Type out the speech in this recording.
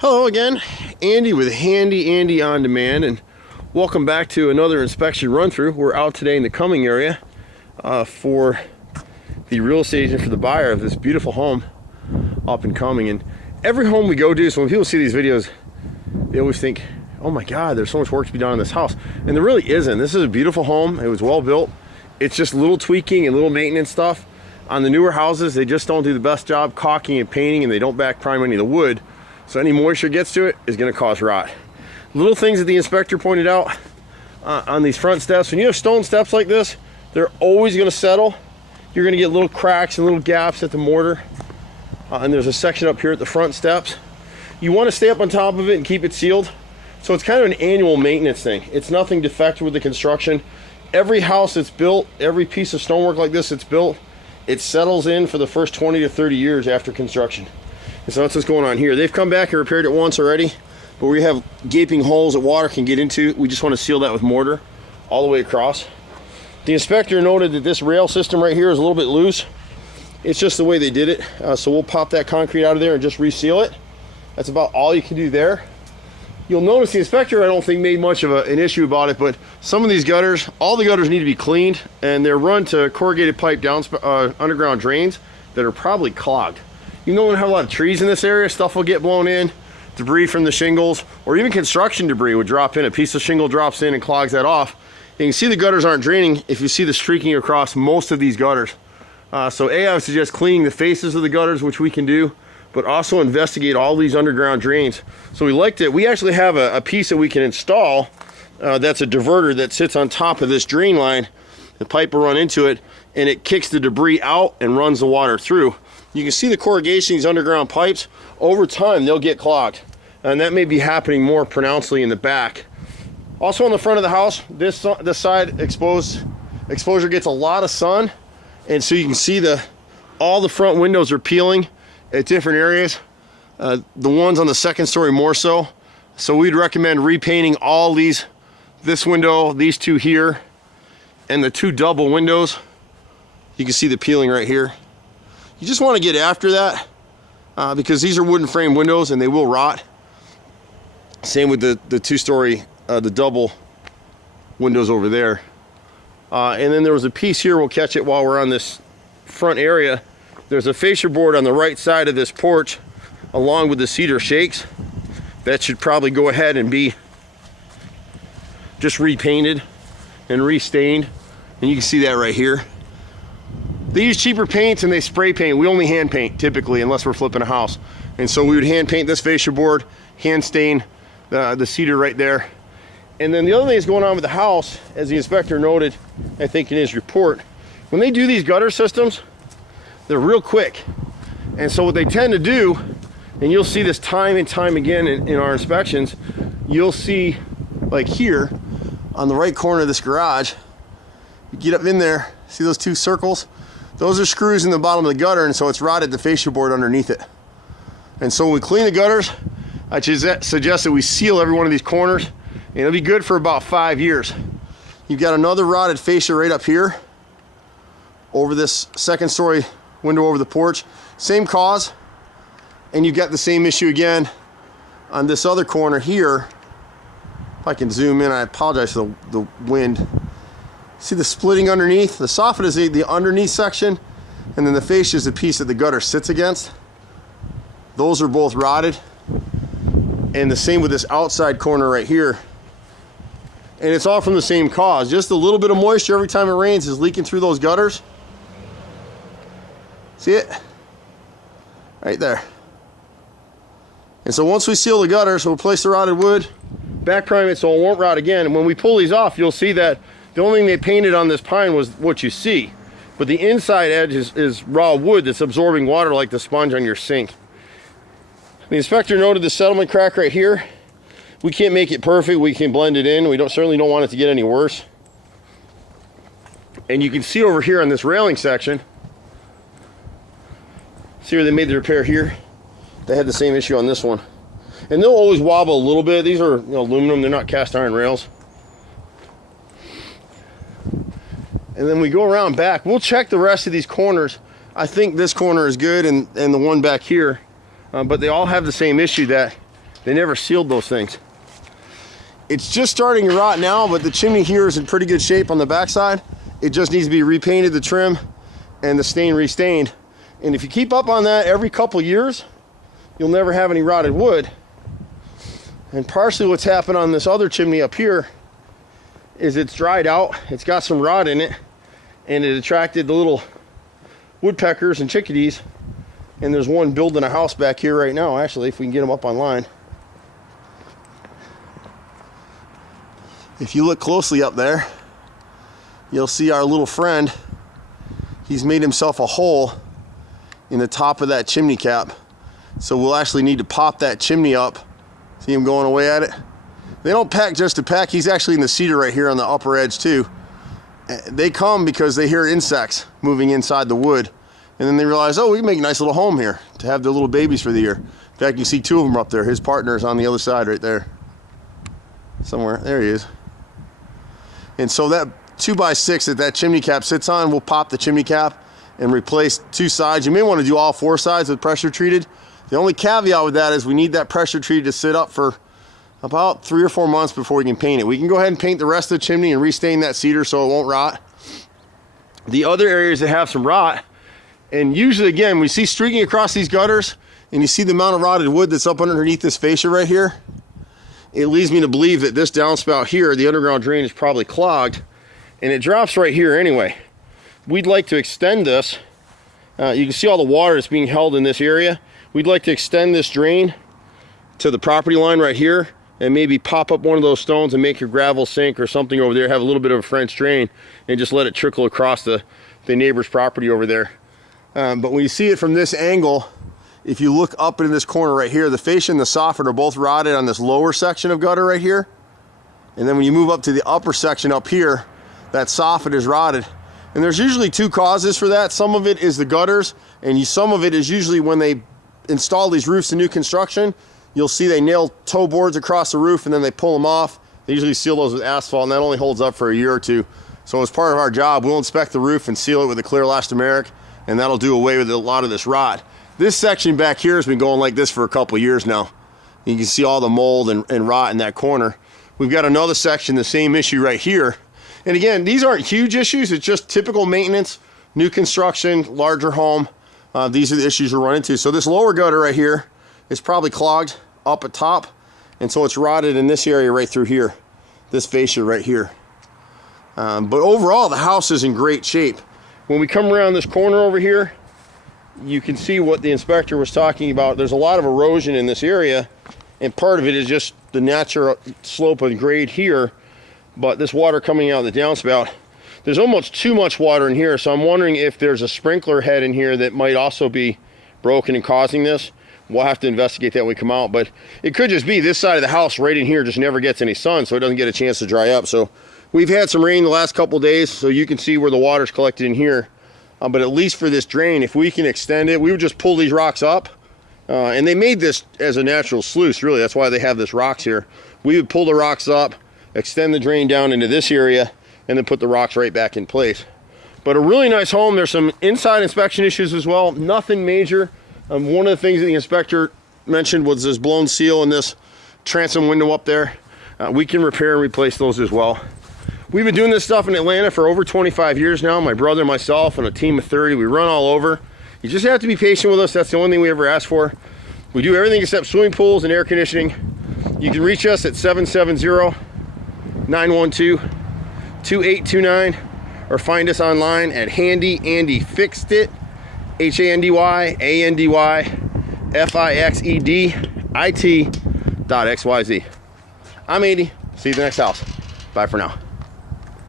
Hello again, Andy with Handy Andy On Demand, and welcome back to another inspection run through. We're out today in the Cumming area for the real estate agent for the buyer of this beautiful home up in Cumming. And every home we go to, so when people see these videos, they always think, oh my God, there's so much work to be done in this house. And there really isn't. This is a beautiful home. It was well built. It's just little tweaking and little maintenance stuff. On the newer houses, they just don't do the best job caulking and painting, and they don't back prime any of the wood. So any moisture gets to it is going to cause rot. Little things that the inspector pointed out on these front steps. When you have stone steps like this, they're always going to settle. You're going to get little cracks and little gaps at the mortar. And there's a section up here at the front steps. You want to stay up on top of it and keep it sealed. So it's kind of an annual maintenance thing. It's nothing defective with the construction. Every house that's built, every piece of stonework like this that's built, it settles in for the first 20 to 30 years after construction. And so that's what's going on here. They've come back and repaired it once already, but we have gaping holes that water can get into. We just want to seal that with mortar all the way across. The inspector noted that this rail system right here is a little bit loose. It's just the way they did it. So we'll pop that concrete out of there and just reseal it. That's about all you can do there. You'll notice the inspector, I don't think, made much of an issue about it, but some of these gutters, all the gutters need to be cleaned, and they're run to corrugated pipe underground drains that are probably clogged. You don't have a lot of trees in this area. Stuff will get blown in, debris from the shingles, or even construction debris would drop in. A piece of shingle drops in and clogs that off. You can see the gutters aren't draining if you see the streaking across most of these gutters. So I would suggest cleaning the faces of the gutters, which we can do, but also investigate all these underground drains. So we liked it. We actually have a piece that we can install that's a diverter that sits on top of this drain line. The pipe will run into it, and it kicks the debris out and runs the water through. You can see the corrugation of these underground pipes. Over time, they'll get clogged, and that may be happening more pronouncedly in the back. Also on the front of the house, this side exposure gets a lot of sun, and so you can see all the front windows are peeling at different areas. The ones on the second story more so. So we'd recommend repainting all this window, these two here, and the two double windows. You can see the peeling right here. You just want to get after that because these are wooden frame windows and they will rot. Same with the two-story, the double windows over there. And then there was a piece here, we'll catch it while we're on this front area. There's a fascia board on the right side of this porch along with the cedar shakes. That should probably go ahead and be just repainted and restained. And you can see that right here. They use cheaper paints and they spray paint. We only hand paint typically unless we're flipping a house. And so we would hand paint this fascia board, hand stain the cedar right there. And then the other thing that's going on with the house, as the inspector noted, I think in his report, when they do these gutter systems, they're real quick. And so what they tend to do, and you'll see this time and time again in our inspections, you'll see like here on the right corner of this garage, you get up in there, see those two circles? Those are screws in the bottom of the gutter, and so it's rotted the fascia board underneath it. And so when we clean the gutters, I suggest that we seal every one of these corners, and it'll be good for about 5 years. You've got another rotted fascia right up here over this second story window over the porch. Same cause, and you've got the same issue again on this other corner here. If I can zoom in, I apologize for the wind. See the splitting underneath? The soffit is the underneath section, and then the fascia is the piece that the gutter sits against. Those are both rotted. And the same with this outside corner right here. And it's all from the same cause. Just a little bit of moisture every time it rains is leaking through those gutters. See it? Right there. And so once we seal the gutters, we'll replace the rotted wood, back prime it so it won't rot again. And when we pull these off, you'll see that the only thing they painted on this pine was what you see. But the inside edge is raw wood that's absorbing water like the sponge on your sink. The inspector noted the settlement crack right here. We can't make it perfect. We can blend it in. We certainly don't want it to get any worse. And you can see over here on this railing section, see where they made the repair here? They had the same issue on this one. And they'll always wobble a little bit. These are aluminum, they're not cast iron rails. And then we go around back. We'll check the rest of these corners. I think this corner is good and the one back here. But they all have the same issue that They never sealed those things. It's just starting to rot now, but the chimney here is in pretty good shape on the backside. It just needs to be repainted, the trim, and the stain restained. And if you keep up on that every couple years, you'll never have any rotted wood. And partially what's happened on this other chimney up here is it's dried out, it's got some rot in it, and it attracted the little woodpeckers and chickadees. And there's one building a house back here right now, actually, if we can get them up online. If you look closely up there, you'll see our little friend. He's made himself a hole in the top of that chimney cap. So we'll actually need to pop that chimney up. See him going away at it? They don't peck just to peck. He's actually in the cedar right here on the upper edge too. They come because they hear insects moving inside the wood. And then they realize, oh, we can make a nice little home here to have their little babies for the year. In fact, you see two of them up there. His partner is on the other side right there. Somewhere, there he is. And so that 2x6 that chimney cap sits on, we'll pop the chimney cap and replace two sides. You may want to do all four sides with pressure treated. The only caveat with that is we need that pressure treated to sit up for about 3 or 4 months before we can paint it. We can go ahead and paint the rest of the chimney and restain that cedar so it won't rot. The other areas that have some rot, and usually again, we see streaking across these gutters and you see the amount of rotted wood that's up underneath this fascia right here. It leads me to believe that this downspout here, the underground drain, is probably clogged, and it drops right here anyway. We'd like to extend this. You can see all the water that's being held in this area. We'd like to extend this drain to the property line right here and maybe pop up one of those stones and make your gravel sink or something over there, have a little bit of a French drain, and just let it trickle across the neighbor's property over there. But when you see it from this angle, if you look up in this corner right here, the fascia and the soffit are both rotted on this lower section of gutter right here. And then when you move up to the upper section up here, that soffit is rotted. And there's usually two causes for that. Some of it is the gutters, and some of it is usually when they install these roofs in new construction, you'll see they nail toe boards across the roof and then they pull them off. They usually seal those with asphalt, and that only holds up for a year or two. So as part of our job, we'll inspect the roof and seal it with a clear elastomeric, and that'll do away with a lot of this rot. This section back here has been going like this for a couple years now. You can see all the mold and rot in that corner. We've got another section, the same issue right here. And again, these aren't huge issues. It's just typical maintenance, new construction, larger home. These are the issues we're running into. So this lower gutter right here is probably clogged up at top. And so it's rotted in this area right through here, this fascia right here. But overall, the house is in great shape. When we come around this corner over here, you can see what the inspector was talking about. There's a lot of erosion in this area, and part of it is just the natural slope of the grade here, but this water coming out of the downspout, there's almost too much water in here, so I'm wondering if there's a sprinkler head in here that might also be broken and causing this. We'll have to investigate that when we come out, but it could just be this side of the house right in here just never gets any sun, so it doesn't get a chance to dry up. So we've had some rain the last couple of days, so you can see where the water's collected in here. But at least for this drain, if we can extend it, we would just pull these rocks up. And they made this as a natural sluice, really. That's why they have this rocks here. We would pull the rocks up, extend the drain down into this area, and then put the rocks right back in place. But a really nice home. There's some inside inspection issues as well. Nothing major. One of the things that the inspector mentioned was this blown seal and this transom window up there. We can repair and replace those as well. We've been doing this stuff in Atlanta for over 25 years now. My brother, myself, and a team of 30. We run all over. You just have to be patient with us. That's the only thing we ever ask for. We do everything except swimming pools and air conditioning. You can reach us at 770-912-2829 or find us online at HandyANDYFixedIt, HandyANDYFixedIt.xyz. I'm Andy. See you at the next house. Bye for now.